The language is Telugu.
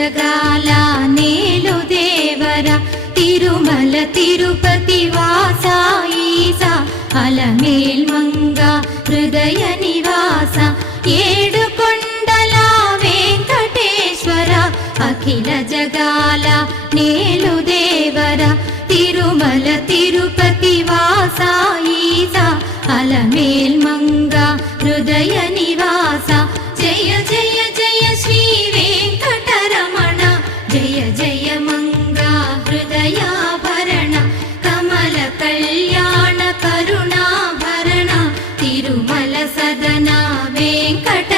జగాల నేలు దేవర తిరుమల తిరుపతి వాస ఈసా అలమేల్ మంగ హృదయ నివాస ఏడు కొండల వెంకటేశ్వర అఖిల జగాల నేలు దేవర తిరుమల తిరుపతి వాస ఈసా అలమేల్ మంగ హృదయ నివాస జయ జయ జయ శ్రీ వెంకటరమణ జయ జయ మంగ హృదయాభరణ కమల కళ్యాణ కరుణాభరణ తిరుమల సదన వెంకట